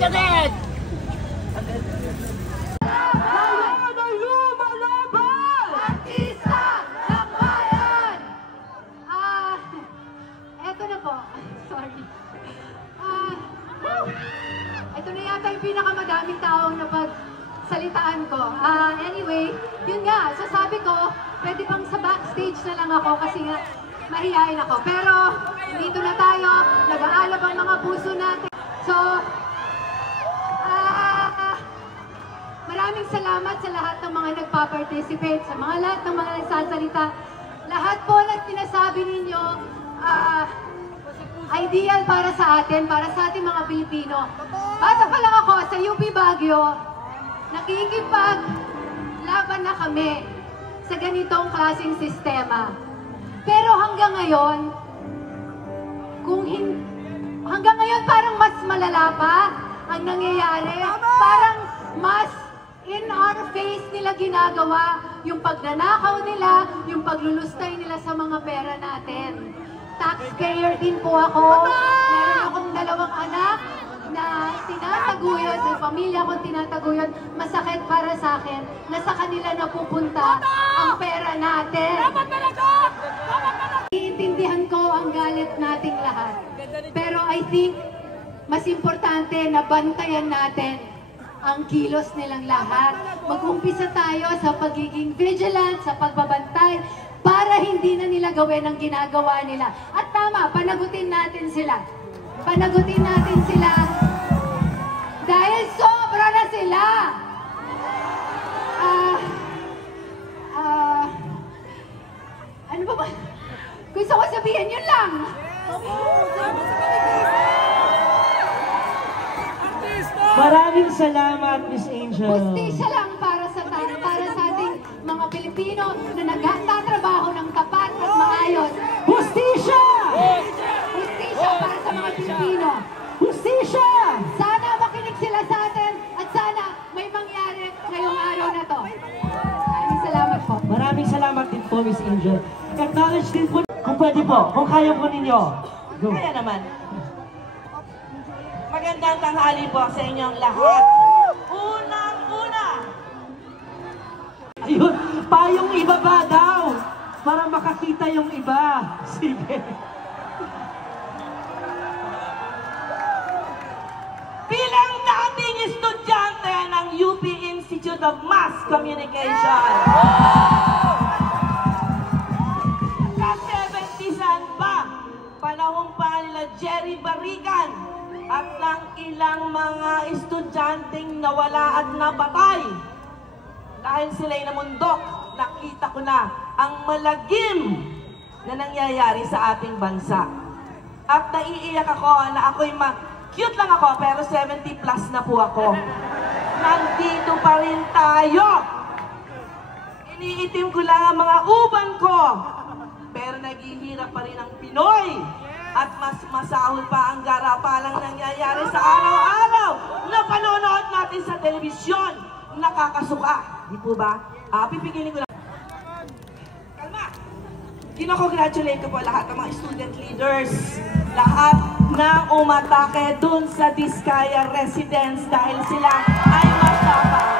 Janet! Eto na po. Sorry. Ito na yata yung pinakamadaming taong napagsalitaan ko. Anyway, yun nga. So sabi ko, pwede pang sa backstage na lang ako kasi nga mahihain ako. Pero dito na tayo, nag-aalab ang mga puso natin. So, maraming salamat sa lahat ng mga nagpa-participate, sa mga lahat ng mga nagsasalita. Lahat po ng sinasabi ninyo, ideal para sa atin, para sa ating mga Pilipino. Bata pa lang ako sa UP Baguio, nakikipaglaban na kami sa ganitong klaseng sistema. Pero hanggang ngayon, hanggang ngayon parang mas malala pa ang nangyayari. Parang mas in our face nila ginagawa yung pagnanakaw nila, yung paglulustay nila sa mga pera natin. Taxpayer din po ako. Meron akong 2 anak na tinataguyod, may pamilya akong tinataguyod. Masakit para sa akin na sa kanila napupunta ang pera natin. Iintindihan ko ang galit nating lahat. Pero I think mas importante na bantayan natin ang kilos nilang lahat. Mag-umpisa tayo sa pagiging vigilant, sa pagbabantay, para hindi na nila gawin ang ginagawa nila. At tama, panagutin natin sila. Panagutin natin sila. Dahil sobra na sila. Ano ba ba? Gusto ko sabihin yun lang. Maraming salamat, Miss Angel. Hustisya lang para sa ating mga Pilipino na nagtatrabaho ng tapat at maayos. Hustisya! Hustisya para sa mga Pilipino. Hustisya! Sana makinig sila sa atin at sana may mangyari ngayong araw na to. Maraming salamat po. Maraming salamat din po, Miss Angel. Acknowledge din po, kung pwede po, kung kaya po ninyo. Go. Kaya naman. Magandang tanghali po sa inyong lahat. Unang-una. Ayun, payong ibaba daw. Para makakita yung iba. Sige. Bilang dating estudyante ng UP Institute of Mass Communication. Ka-70san pa, panahon pa nila Jerry Barrigan at ng ilang mga estudyanteng nawala at napatay. Dahil sila'y namundok, nakita ko na ang malagim na nangyayari sa ating bansa. At naiiyak ako na ako'y cute lang ako, pero 70 plus na po ako. Nandito pa rin tayo. Iniitim ko lang ang mga uban ko. Pero naghihirap pa rin ang Pinoy. At mas masahol pa ang garapalang nangyayari sa araw-araw na panonood natin sa telebisyon. Nakakasuka. Di po ba? Pipigilin ko lang. Kalma! Kinocongratulate ko po lahat ng mga student leaders. Lahat na umatake dun sa Diskaya residence dahil sila ay matapang.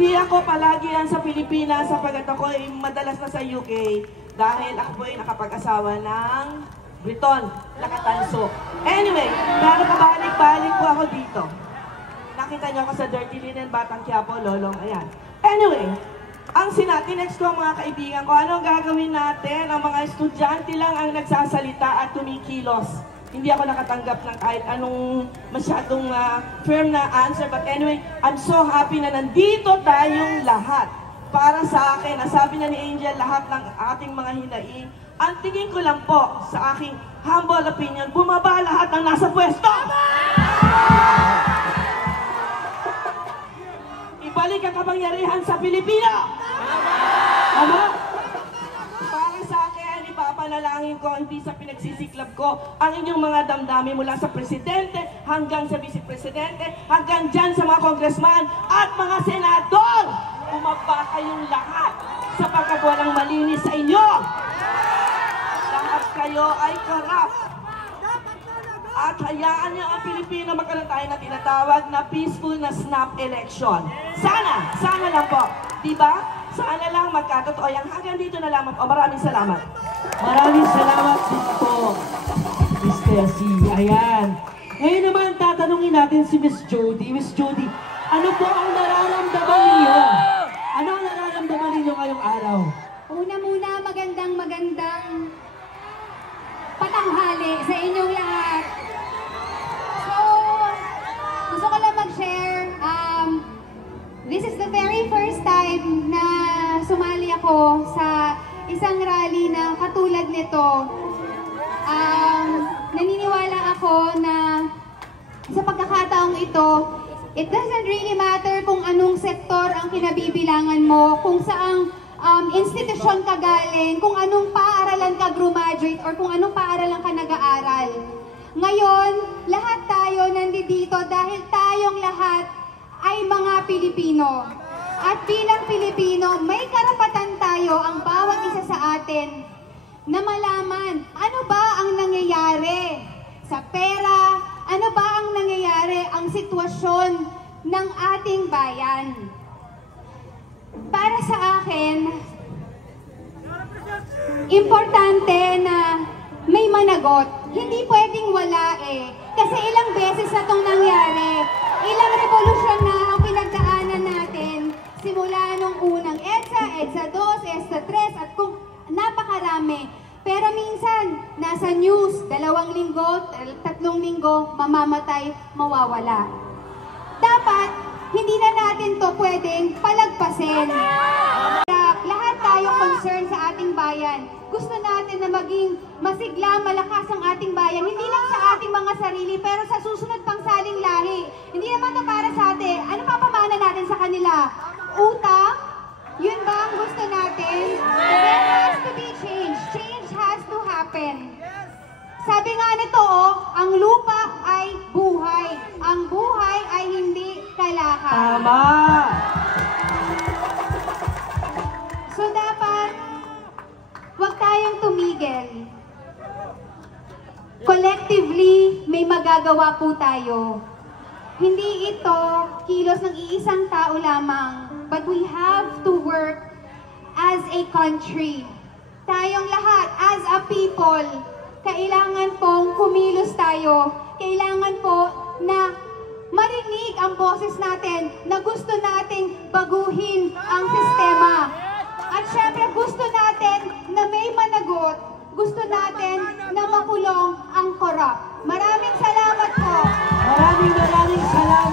Hindi ako palagi yan sa Pilipinas sapagkat ako ay madalas na sa UK dahil ako po ay nakapag-asawa ng Briton, nakatanso. Anyway, pero pabalik-balik po ako dito. Nakita niyo ako sa Dirty Linen, Batang Quiapo, Lolong, ayan. Anyway, ang tinext ko mga kaibigan ko, ano gagawin natin? Ang mga estudyante lang ang nagsasalita at tumikilos. Hindi ako nakatanggap ng kahit anong masyadong firm na answer. But anyway, I'm so happy na nandito tayong lahat. Para sa akin, nasabi na ni Angel lahat ng ating mga hinaing. Ang tingin ko lang po sa aking humble opinion, bumaba lahat ng nasa pwesto! Ibalik ang kapangyarihan sa Pilipino! Tama? Para sa akin, ipapanalangin ko, hindi sa pinagsisiklab ko, ang inyong mga damdamin mula sa presidente, hanggang sa vice-presidente, hanggang dyan sa mga congressman at mga senador! Bumaba kayong lahat sapagkat walang malinis sa inyo! Lahat kayo ay corrupt. at hayaan niyo ang Pilipino magkaroon tayo na tinatawag na peaceful na snap election. Sana lang po. Diba? Sana lang magkatotoo yan. Hanggang dito na lamang po. Maraming salamat. Maraming salamat din po, Miss Tessie. Ayan. Ngayon naman, tatanungin natin si Miss Jody. Miss Jody, ano po ang nararamdaman ninyo? Ano ang nararamdaman ninyo ngayong araw? Una-muna, magandang patanghali sa inyong lahat. So, gusto ko lang mag-share. This is the very first time na sumali ako sa isang rally na katulad nito. Naniniwala ako na sa pagkakataong ito, it doesn't really matter kung anong sektor ang kinabibilangan mo, kung saang institusyon ka galing, kung anong paaralan ka graduate, or kung anong paaralan ka nag-aaral. Ngayon, lahat tayo nandito dahil tayong lahat ay mga Pilipino. At bilang Pilipino, may karapatan tayo, ang bawat isa sa atin, na malaman ano ba ang nangyayari sa pera, ano ba ang nangyayari, ang sitwasyon ng ating bayan. Para sa akin, importante na may managot. Hindi pwedeng wala Kasi ilang beses na itong nangyari. Ilang revolusyon na ang pinagdaanan natin. Simula nung unang EDSA, EDSA 2, EDSA 3, at kung napakarami. Pero minsan, nasa news, 2 linggo, 3 linggo, mamamatay, mawawala. Dapat, hindi na natin to pwedeng palagpasin. Lahat tayo concerned sa ating bayan. Gusto natin na maging masigla, malakas ang ating bayan. Hindi lang sa ating mga sarili, pero sa susunod pang saling lahi. Hindi naman to para sa atin. Ano papamana natin sa kanila? Utang? Yun ba ang gusto natin? There has to be change. Change has to happen. Sabi nga nito, ang lupa ay buhay. Ang buhay ay hindi kalakal. Tama! So dapat, huwag tayong tumigil. Collectively, may magagawa po tayo. Hindi ito kilos ng iisang tao lamang, but we have to work as a country. Tayong lahat, as a people, kailangan pong kumilos tayo. Kailangan po na marinig ang boses natin na gusto nating baguhin ang sistema. At syempre gusto natin na may managot. Gusto natin na makulong ang korap. Maraming salamat po. Maraming salamat.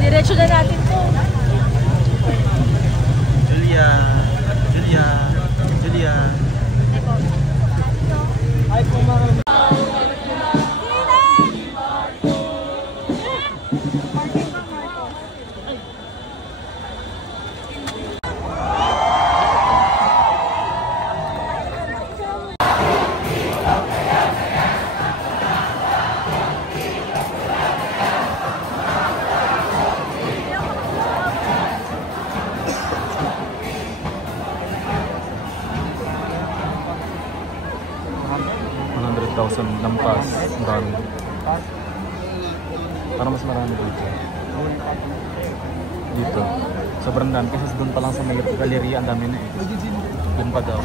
Diretso na natin po. Julia. Ay po mga lampas, marami. Para mas marami dito. Dito. Sobrang dami. Kasi doon pa lang sa may galeria, ang dami na Doon pa daw.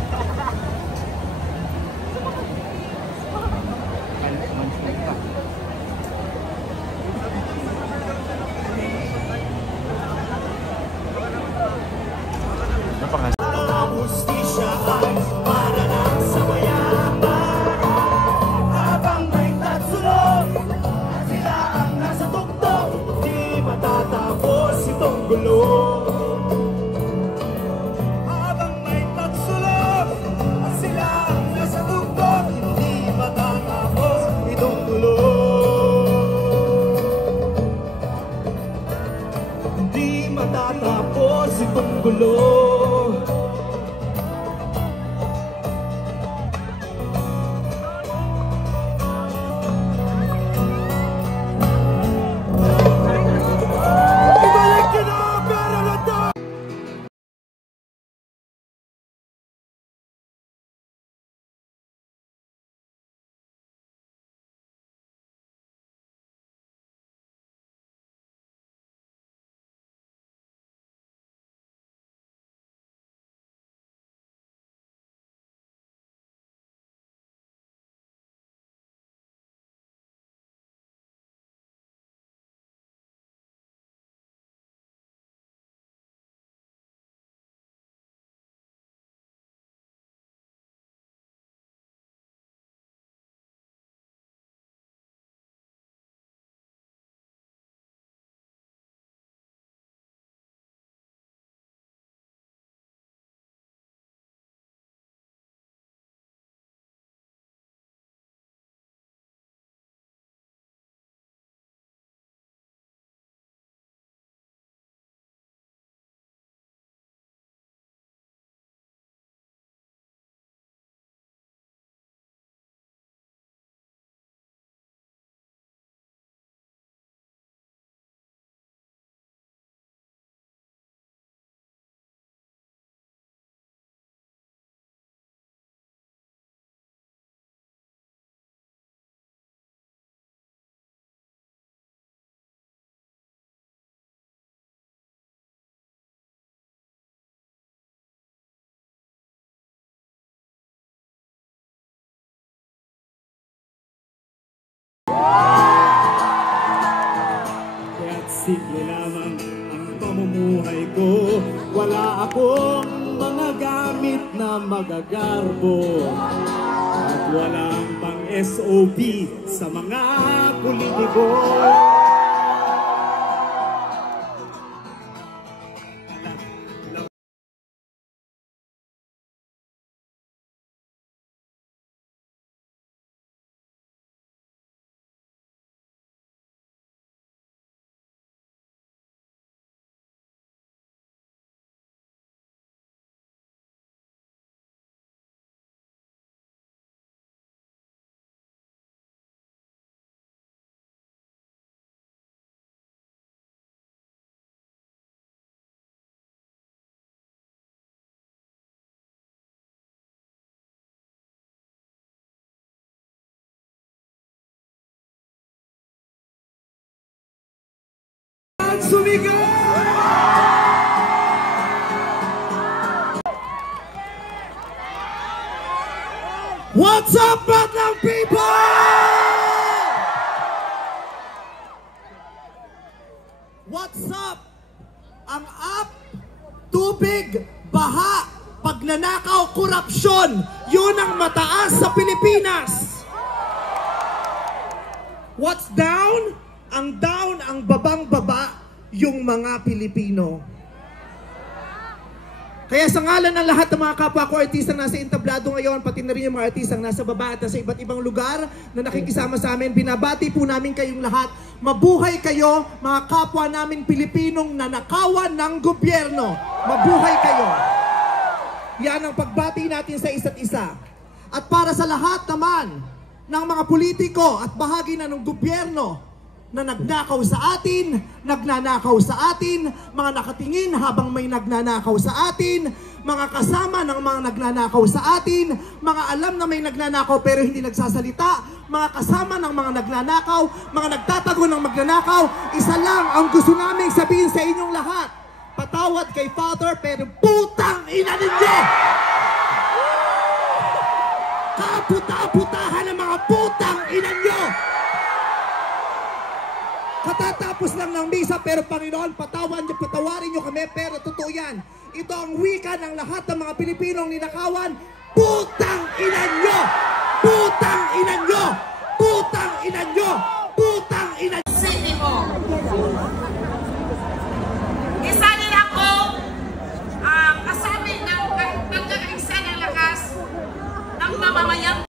Habang may tagsulog Kaya't simple lamang ang pamumuhay ko. Wala akong mga gamit na magagarbo. At walang pang SOP sa mga politiko. Sumigaw! What's up, Batang people? What's up? Ang up, tubig, baha, pagnanakaw, korupsyon, yun ang mataas sa Pilipinas. What's down? Ang down, ang babang-baba, yung mga Pilipino. Kaya sa ngalan ng lahat ng mga kapwa ko artistang nasa entablado ngayon, pati na rin yung mga artistang nasa baba at sa iba't ibang lugar na nakikisama sa amin, binabati po namin kayong lahat. Mabuhay kayo, mga kapwa namin Pilipinong nanakawan ng gobyerno. Mabuhay kayo. Yan ang pagbati natin sa isa't isa. At para sa lahat naman ng mga politiko at bahagi na ng gobyerno na nagnakaw sa atin, nagnanakaw sa atin, mga nakatingin habang may nagnanakaw sa atin, mga kasama ng mga nagnanakaw sa atin, mga alam na may nagnanakaw pero hindi nagsasalita, mga kasama ng mga nagnanakaw, mga nagtatago ng magnanakaw, isa lang ang gusto naming sabihin sa inyong lahat. Patawad kay Father pero putang ina ninyo! Kaputa-putahan ng mga putang ina nyo! Katatapos lang ng misa, pero Panginoon, patawarin nyo kami, pero totoo yan. Ito ang wika ng lahat ng mga Pilipinong ninakawan. Putang ina nyo! Putang ina nyo! Putang ina nyo! Putang ina nyo! City mo. Isa din ako kasabi ng pagkakaisa ng lakas ng mamamayan.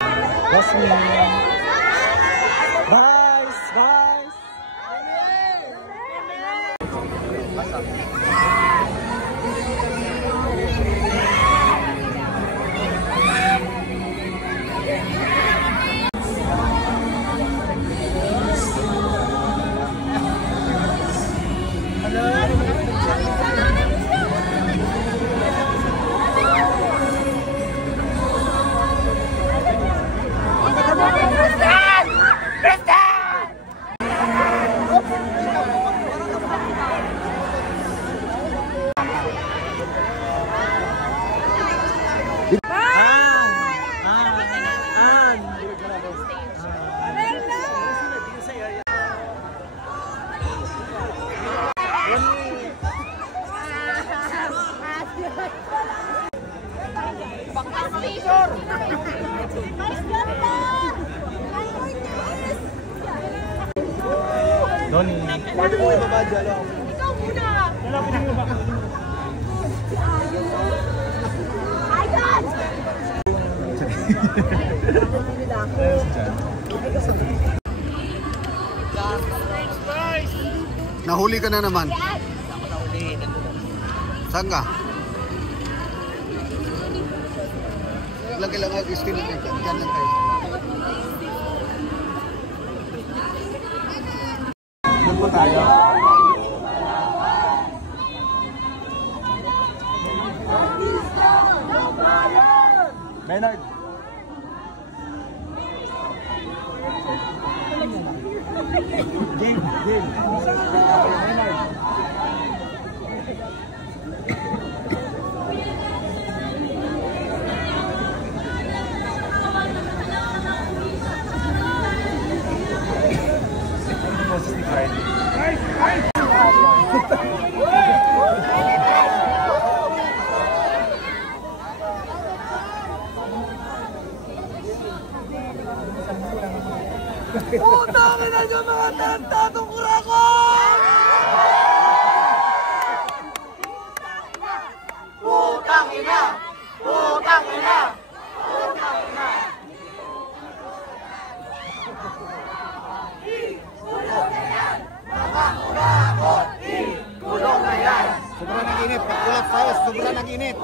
Donnie. Ikaw muna. Ay, God! Nahuli ka na naman. Saan ka? Ilang kailangan i-steal na dyan lang kayo. Doon po tayo. Maynard. Game. Putang ina nyo mga tarantadong kurakot! Putang ina! Putang ina! Putang ina! Ikulong na yan! Mga kurakot! Ikulong na yan! Sobrang nag-init. Pag-ulap tayo, sobrang nag-init.